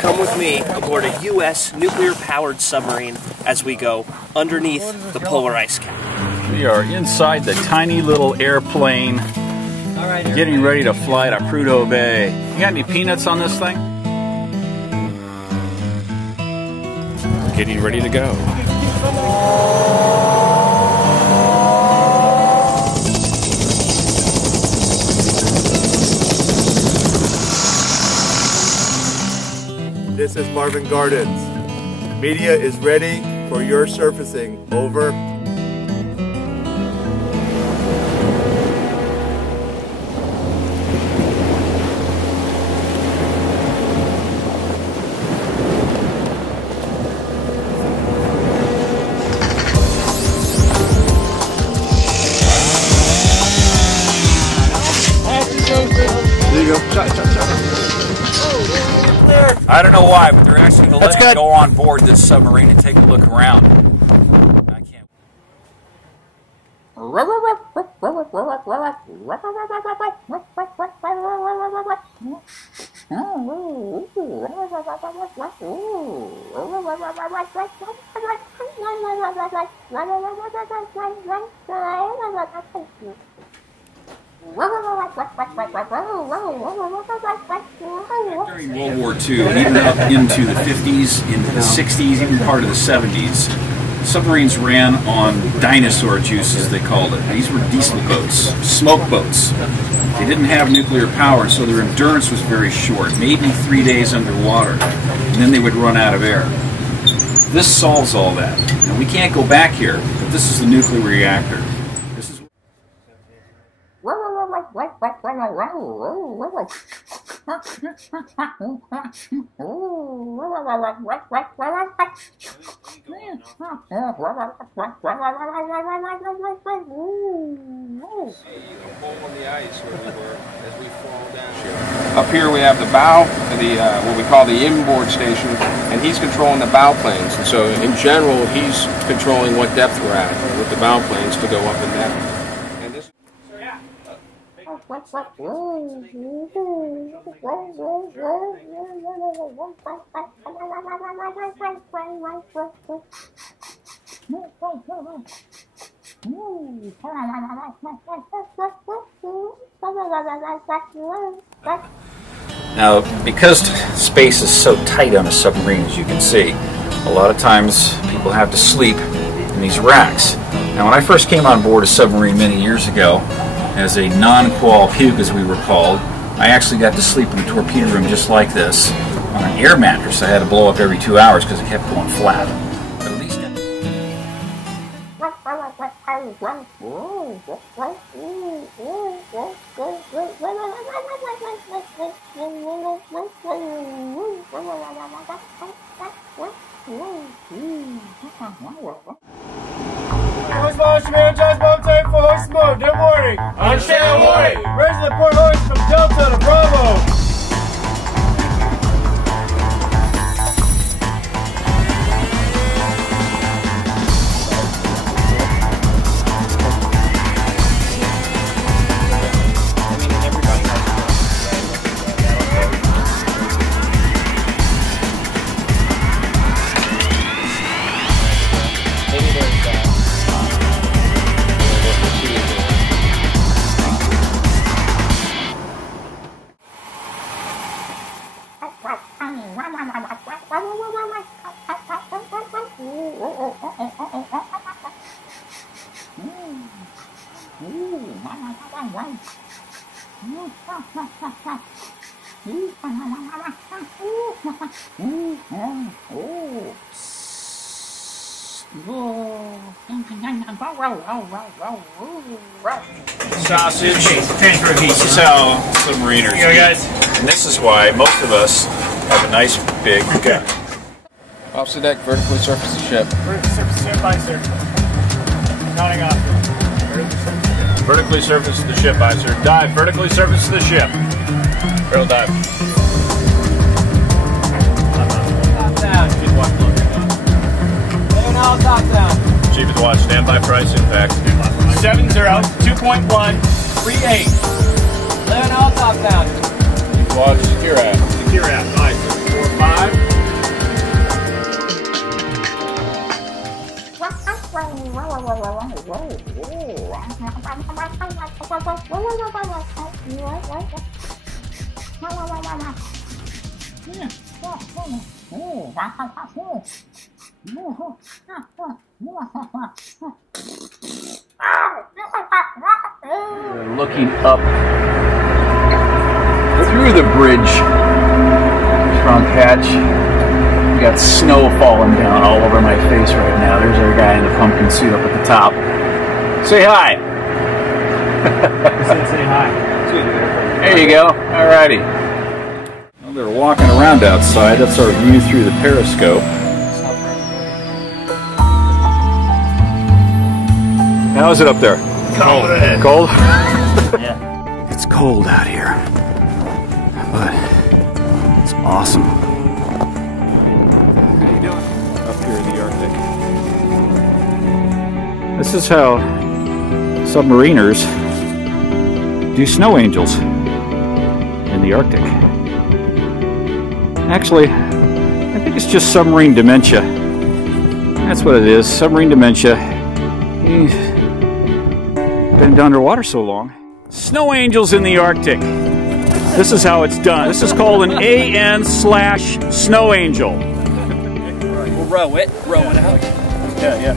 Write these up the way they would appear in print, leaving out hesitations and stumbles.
Come with me aboard a U.S. nuclear-powered submarine as we go underneath the polar ice cap. We are inside the tiny little airplane, getting ready to fly to Prudhoe Bay. You got any peanuts on this thing? Getting ready to go. This is Marvin Gardens. Media is ready for your surfacing. Over. There you go. Shot. I don't know why, but they're actually going to let me go on board this submarine and take a look around. I can't. During World War II, and even up into the 50s, into the 60s, even part of the 70s, submarines ran on dinosaur juice, as they called it. These were diesel boats, smoke boats. They didn't have nuclear power, so their endurance was very short, maybe 3 days underwater, and then they would run out of air. This solves all that. Now, we can't go back here, but this is the nuclear reactor. This is Up here we have the bow, what we call the inboard station, and he's controlling the bow planes. And so in general, he's controlling what depth we're at with the bow planes to go up and down. And this Now, because space is so tight on a submarine, as you can see, a lot of times people have to sleep in these racks. Now, when I first came on board a submarine many years ago, as a non-qual puke, as we were called, I actually got to sleep in the torpedo room just like this, on an air mattress I had to blow up every 2 hours because it kept going flat. But at least Good morning. Understand warning. Raise the port hoist from Delta to Bravo. sausage, transfer heat. This is how submariners eat. Guys. And this is why most of us have a nice big gut. off the deck, vertically surface the ship. Vertically surface the ship, aye, sir. Counting off. Vertically surface the ship, aye, sir. Dive, vertically surface the ship. Barrel dive. Top down. Chief watch, There now, top down. Chief of the watch, standby price, impact. 70-2.138. There now, top down. Chief watch, secure aft. Secure aft, aye, sir. 45. Looking up through the bridge, trunk hatch. We got snow falling down all over my face right now. There's our guy in the pumpkin suit up at the top. Say hi. Say hi. There you go. Alrighty. Well, they're walking around outside. That's our view through the periscope. How is it up there? Cold. Cold? Yeah. It's cold out here, but it's awesome. How you doing? Up here in the Arctic. This is how submariners do snow angels in the Arctic. Actually, I think it's just submarine dementia. That's what it is, submarine dementia. You've been underwater so long. Snow angels in the Arctic. This is how it's done. This is called an AN/snow angel. We'll row it out. Yeah.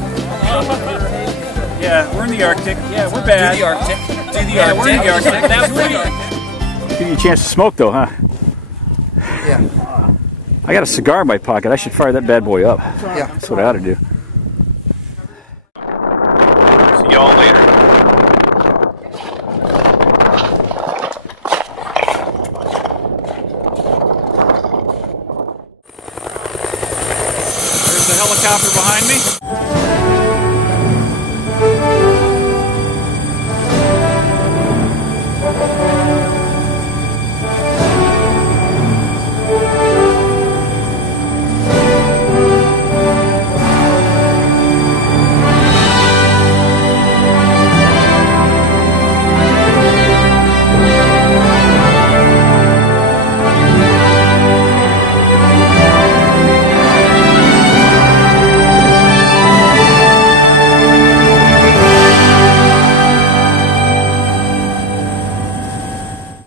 Yeah, we're in the Arctic. Yeah, we're bad. Do the Arctic. Yeah, we're in the Arctic. Now we're in the Arctic. Give you a chance to smoke though, huh? Yeah. I got a cigar in my pocket. I should fire that bad boy up. Yeah. That's what I ought to do. See y'all later. There's the helicopter behind me.